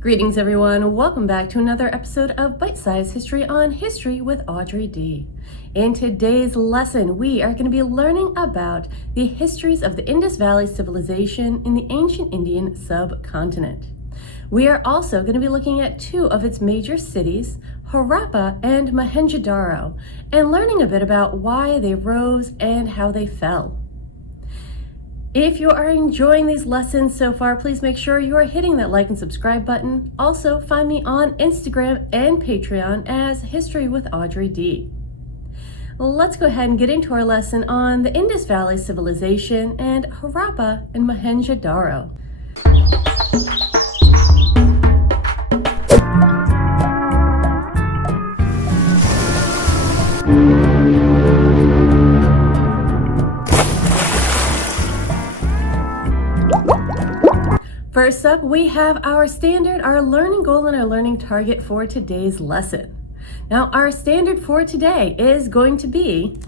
Greetings everyone, welcome back to another episode of Bite Size History on History with Audrey D. In today's lesson, we are going to be learning about the histories of the Indus Valley Civilization in the ancient Indian subcontinent. We are also going to be looking at two of its major cities, Harappa and Mohenjo-daro, and learning a bit about why they rose and how they fell. If you are enjoying these lessons so far, please make sure you are hitting that like and subscribe button. Also, find me on Instagram and Patreon as History with Audrey D. Let's go ahead and get into our lesson on the Indus Valley Civilization and Harappa and Mohenjo-daro. First up, we have our learning goal and our learning target for today's lesson. Now, our standard for today is going to be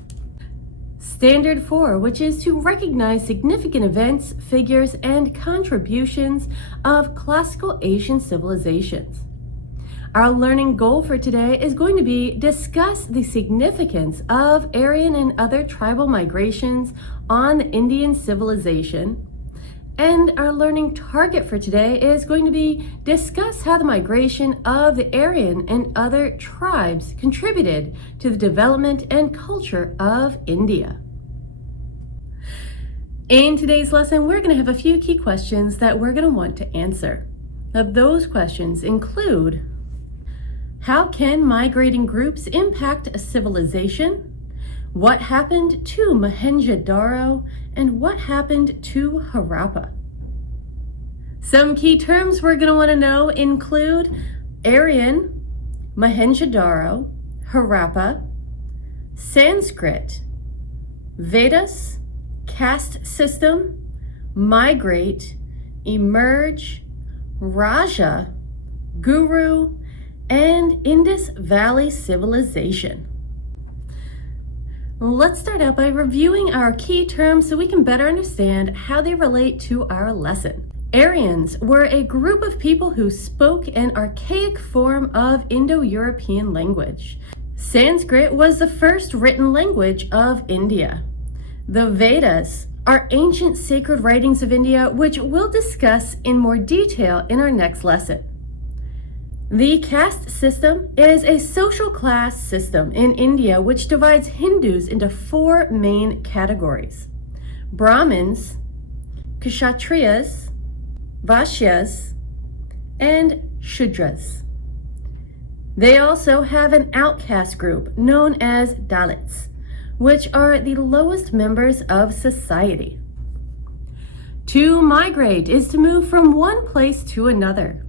Standard 4, which is to recognize significant events, figures, and contributions of classical Asian civilizations. Our learning goal for today is going to be discuss the significance of Aryan and other tribal migrations on the Indian civilization. And our learning target for today is going to be discuss how the migration of the Aryan and other tribes contributed to the development and culture of India. In today's lesson, we're going to have a few key questions that we're going to want to answer. Now, those questions include: how can migrating groups impact a civilization? What happened to Mohenjo-daro? And what happened to Harappa? Some key terms we're going to want to know include Aryan, Mohenjo-daro, Harappa, Sanskrit, Vedas, caste system, migrate, emerge, Raja, guru, and Indus Valley Civilization. Let's start out by reviewing our key terms so we can better understand how they relate to our lesson. Aryans were a group of people who spoke an archaic form of Indo-European language. Sanskrit was the first written language of India. The Vedas are ancient sacred writings of India, which we'll discuss in more detail in our next lesson. The caste system is a social class system in India which divides Hindus into four main categories: Brahmins, Kshatriyas, Vaishyas, and Shudras. They also have an outcast group known as Dalits, which are the lowest members of society. To migrate is to move from one place to another.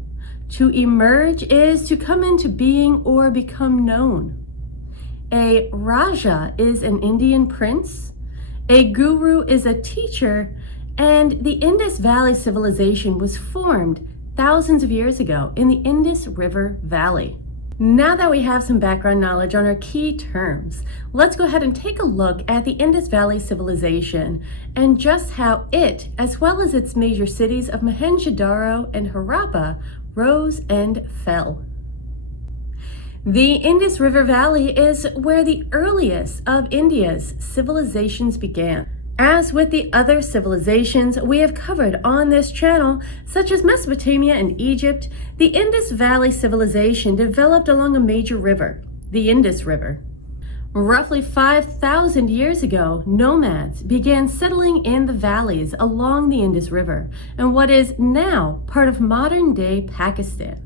To emerge is to come into being or become known. A Raja is an Indian prince. A guru is a teacher. And the Indus Valley Civilization was formed thousands of years ago in the Indus River Valley. Now that we have some background knowledge on our key terms, let's go ahead and take a look at the Indus Valley Civilization and just how it, as well as its major cities of Mohenjo-daro and Harappa, rose and fell. The Indus River Valley is where the earliest of India's civilizations began. As with the other civilizations we have covered on this channel, such as Mesopotamia and Egypt, the Indus Valley Civilization developed along a major river, the Indus River. Roughly 5,000 years ago, nomads began settling in the valleys along the Indus River and what is now part of modern-day Pakistan.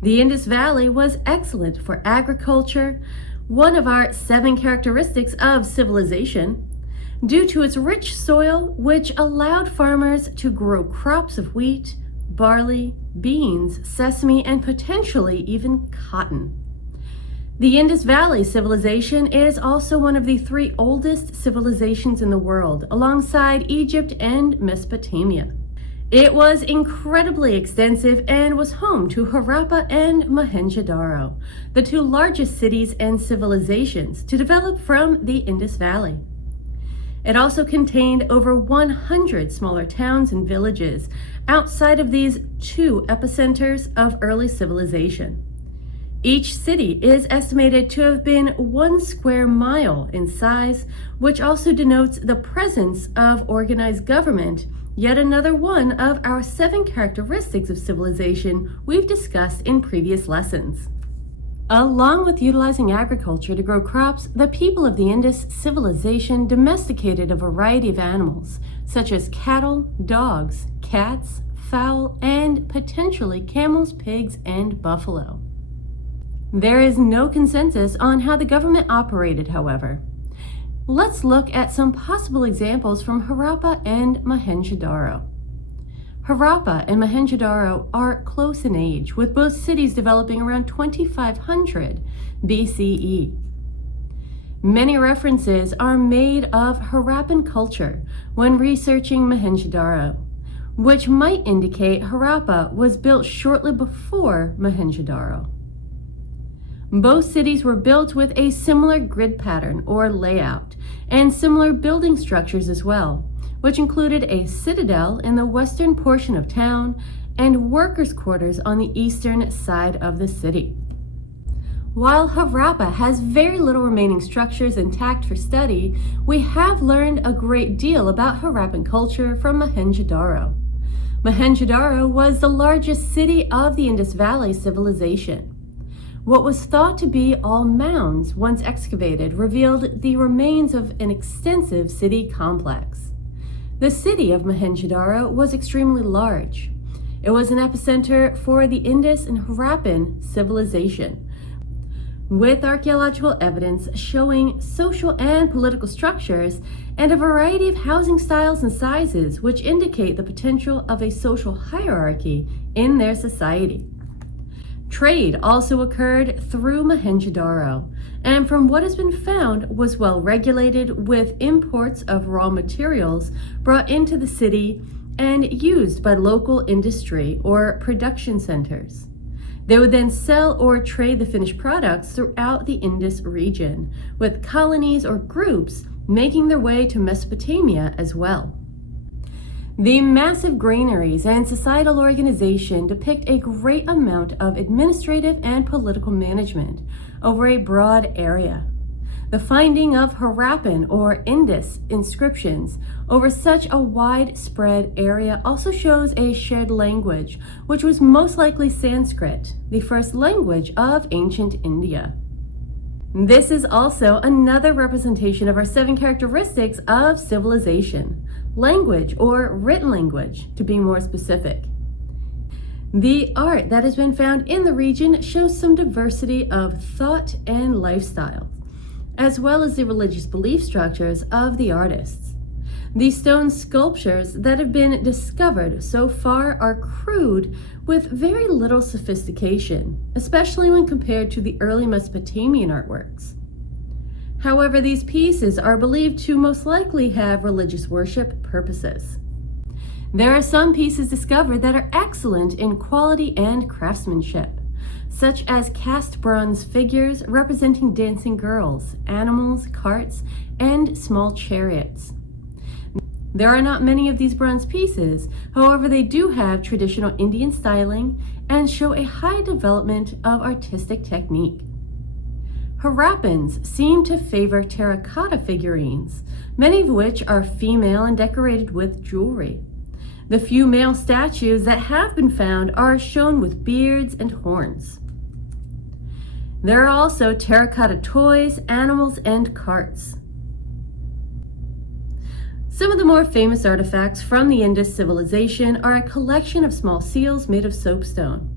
The Indus Valley was excellent for agriculture, one of our 7 characteristics of civilization, due to its rich soil, which allowed farmers to grow crops of wheat, barley, beans, sesame, and potentially even cotton. The Indus Valley Civilization is also one of the 3 oldest civilizations in the world, alongside Egypt and Mesopotamia. It was incredibly extensive and was home to Harappa and Mohenjo-daro, the 2 largest cities and civilizations to develop from the Indus Valley. It also contained over 100 smaller towns and villages, outside of these two epicenters of early civilization. Each city is estimated to have been 1 square mile in size, which also denotes the presence of organized government, yet another one of our 7 characteristics of civilization we've discussed in previous lessons. Along with utilizing agriculture to grow crops, the people of the Indus civilization domesticated a variety of animals, such as cattle, dogs, cats, fowl, and potentially camels, pigs, and buffalo. There is no consensus on how the government operated, however. Let's look at some possible examples from Harappa and Mohenjo-daro. Harappa and Mohenjo-daro are close in age, with both cities developing around 2500 BCE. Many references are made of Harappan culture when researching Mohenjo-daro, which might indicate Harappa was built shortly before Mohenjo-daro. Both cities were built with a similar grid pattern or layout, and similar building structures as well, which included a citadel in the western portion of town and workers' quarters on the eastern side of the city. While Harappa has very little remaining structures intact for study, we have learned a great deal about Harappan culture from Mohenjo-daro. Mohenjo-daro was the largest city of the Indus Valley Civilization. What was thought to be all mounds once excavated revealed the remains of an extensive city complex. The city of Mohenjo-daro was extremely large. It was an epicenter for the Indus and Harappan civilization, with archaeological evidence showing social and political structures and a variety of housing styles and sizes, which indicate the potential of a social hierarchy in their society. Trade also occurred through Mohenjo-daro, and from what has been found was well regulated, with imports of raw materials brought into the city and used by local industry or production centers. They would then sell or trade the finished products throughout the Indus region, with colonies or groups making their way to Mesopotamia as well. The massive granaries and societal organization depict a great amount of administrative and political management over a broad area. The finding of Harappan or Indus inscriptions over such a widespread area also shows a shared language, which was most likely Sanskrit, the first language of ancient India. This is also another representation of our 7 characteristics of civilization. Language, or written language, to be more specific. The art that has been found in the region shows some diversity of thought and lifestyle, as well as the religious belief structures of the artists. The stone sculptures that have been discovered so far are crude with very little sophistication, especially when compared to the early Mesopotamian artworks. However, these pieces are believed to most likely have religious worship purposes. There are some pieces discovered that are excellent in quality and craftsmanship, such as cast bronze figures representing dancing girls, animals, carts, and small chariots. There are not many of these bronze pieces, however they do have traditional Indian styling and show a high development of artistic technique. Harappans seem to favor terracotta figurines, many of which are female and decorated with jewelry. The few male statues that have been found are shown with beards and horns. There are also terracotta toys, animals, and carts. Some of the more famous artifacts from the Indus civilization are a collection of small seals made of soapstone.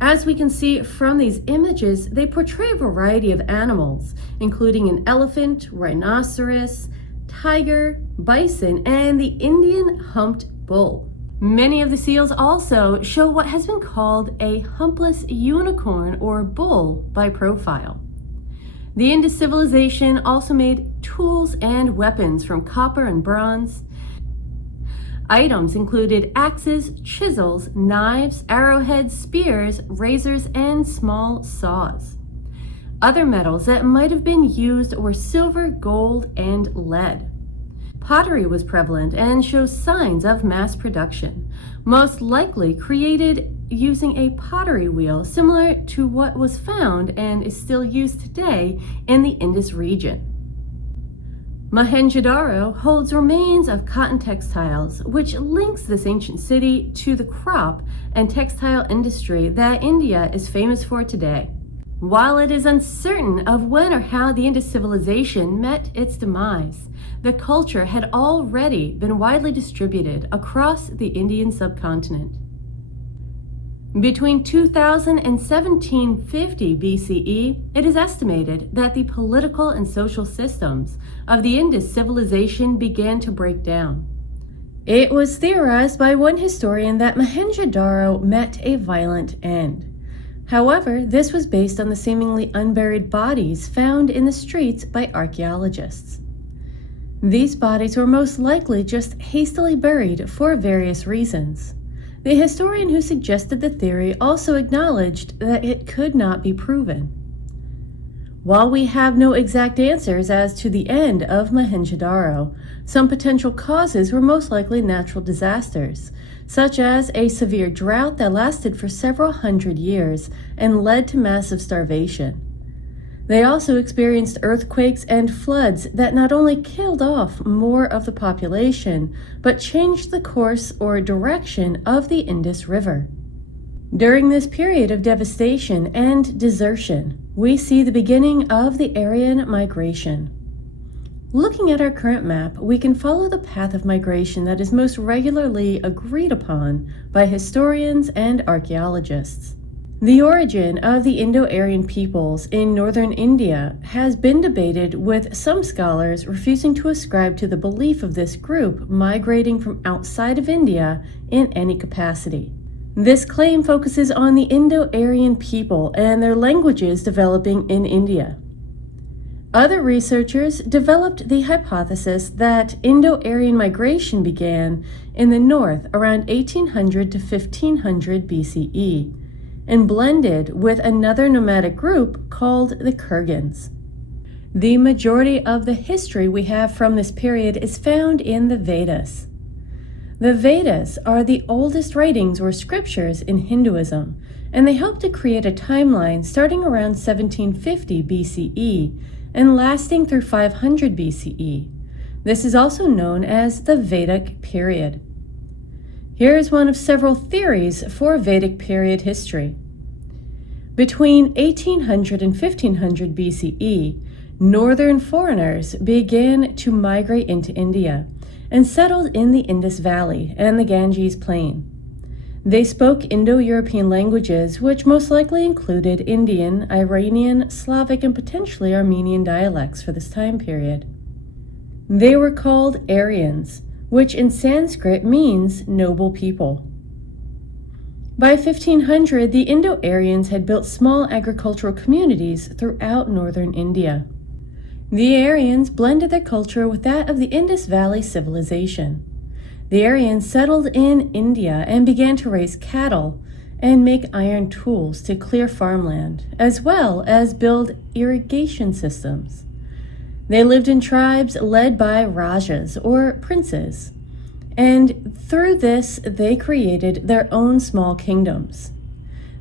As we can see from these images, they portray a variety of animals, including an elephant, rhinoceros, tiger, bison, and the Indian humped bull. Many of the seals also show what has been called a humpless unicorn or bull by profile. The Indus civilization also made tools and weapons from copper and bronze. Items included axes, chisels, knives, arrowheads, spears, razors, and small saws. Other metals that might have been used were silver, gold, and lead. Pottery was prevalent and shows signs of mass production, most likely created using a pottery wheel similar to what was found and is still used today in the Indus region. Mohenjo-daro holds remains of cotton textiles, which links this ancient city to the crop and textile industry that India is famous for today. While it is uncertain of when or how the Indus civilization met its demise, the culture had already been widely distributed across the Indian subcontinent. Between 2000 and 1750 BCE, it is estimated that the political and social systems of the Indus civilization began to break down. It was theorized by one historian that Mohenjo-daro met a violent end. However, this was based on the seemingly unburied bodies found in the streets by archaeologists. These bodies were most likely just hastily buried for various reasons. The historian who suggested the theory also acknowledged that it could not be proven. While we have no exact answers as to the end of Mohenjo-daro, some potential causes were most likely natural disasters, such as a severe drought that lasted for several hundred years and led to massive starvation. They also experienced earthquakes and floods that not only killed off more of the population, but changed the course or direction of the Indus River. During this period of devastation and desertion, we see the beginning of the Aryan migration. Looking at our current map, we can follow the path of migration that is most regularly agreed upon by historians and archaeologists. The origin of the Indo-Aryan peoples in northern India has been debated, with some scholars refusing to ascribe to the belief of this group migrating from outside of India in any capacity. This claim focuses on the Indo-Aryan people and their languages developing in India. Other researchers developed the hypothesis that Indo-Aryan migration began in the north around 1800 to 1500 BCE and blended with another nomadic group called the Kurgans. The majority of the history we have from this period is found in the Vedas. The Vedas are the oldest writings or scriptures in Hinduism, and they help to create a timeline starting around 1750 BCE and lasting through 500 BCE. This is also known as the Vedic period. Here is one of several theories for Vedic period history. Between 1800 and 1500 BCE, northern foreigners began to migrate into India and settled in the Indus Valley and the Ganges Plain. They spoke Indo-European languages, which most likely included Indian, Iranian, Slavic, and potentially Armenian dialects for this time period. They were called Aryans, which in Sanskrit means noble people. By 1500, the Indo-Aryans had built small agricultural communities throughout northern India. The Aryans blended their culture with that of the Indus Valley Civilization. The Aryans settled in India and began to raise cattle and make iron tools to clear farmland, as well as build irrigation systems. They lived in tribes led by rajas or princes, and through this they created their own small kingdoms.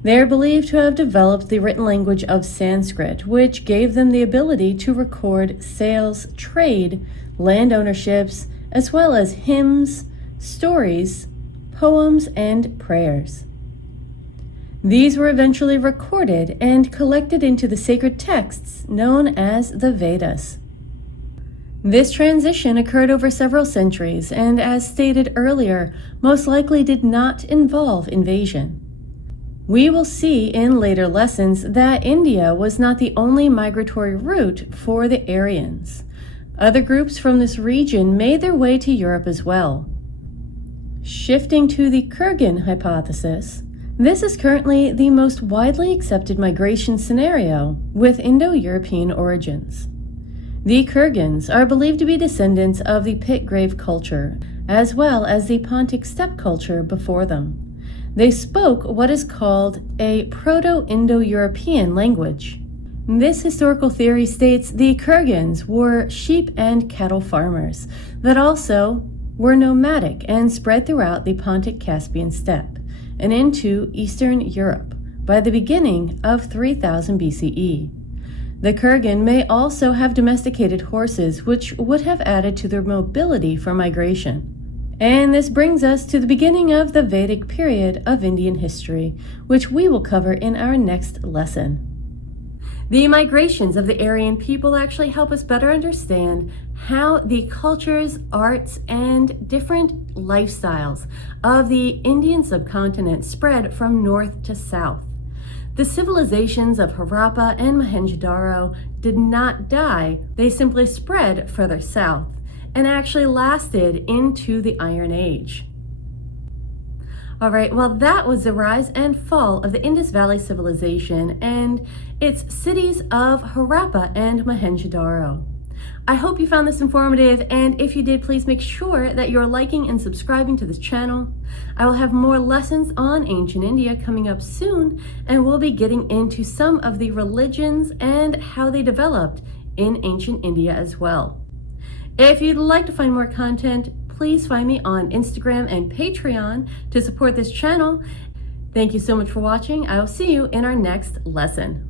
They are believed to have developed the written language of Sanskrit, which gave them the ability to record sales, trade, land ownerships, as well as hymns, stories, poems, and prayers. These were eventually recorded and collected into the sacred texts known as the Vedas. This transition occurred over several centuries and, as stated earlier, most likely did not involve invasion. We will see in later lessons that India was not the only migratory route for the Aryans. Other groups from this region made their way to Europe as well. Shifting to the Kurgan hypothesis, this is currently the most widely accepted migration scenario with Indo-European origins. The Kurgans are believed to be descendants of the pit grave culture, as well as the Pontic steppe culture before them. They spoke what is called a Proto-Indo-European language. This historical theory states the Kurgans were sheep and cattle farmers that also were nomadic and spread throughout the Pontic-Caspian steppe and into Eastern Europe by the beginning of 3000 BCE. The Kurgan may also have domesticated horses, which would have added to their mobility for migration. And this brings us to the beginning of the Vedic period of Indian history, which we will cover in our next lesson. The migrations of the Aryan people actually help us better understand how the cultures, arts, and different lifestyles of the Indian subcontinent spread from north to south. The civilizations of Harappa and Mohenjo-daro did not die, they simply spread further south and actually lasted into the Iron Age. All right, well, that was the rise and fall of the Indus Valley Civilization and its cities of Harappa and Mohenjo-daro. I hope you found this informative, and if you did, please make sure that you're liking and subscribing to this channel. I will have more lessons on ancient India coming up soon, and we'll be getting into some of the religions and how they developed in ancient India as well. If you'd like to find more content, please find me on Instagram and Patreon to support this channel. Thank you so much for watching. I will see you in our next lesson.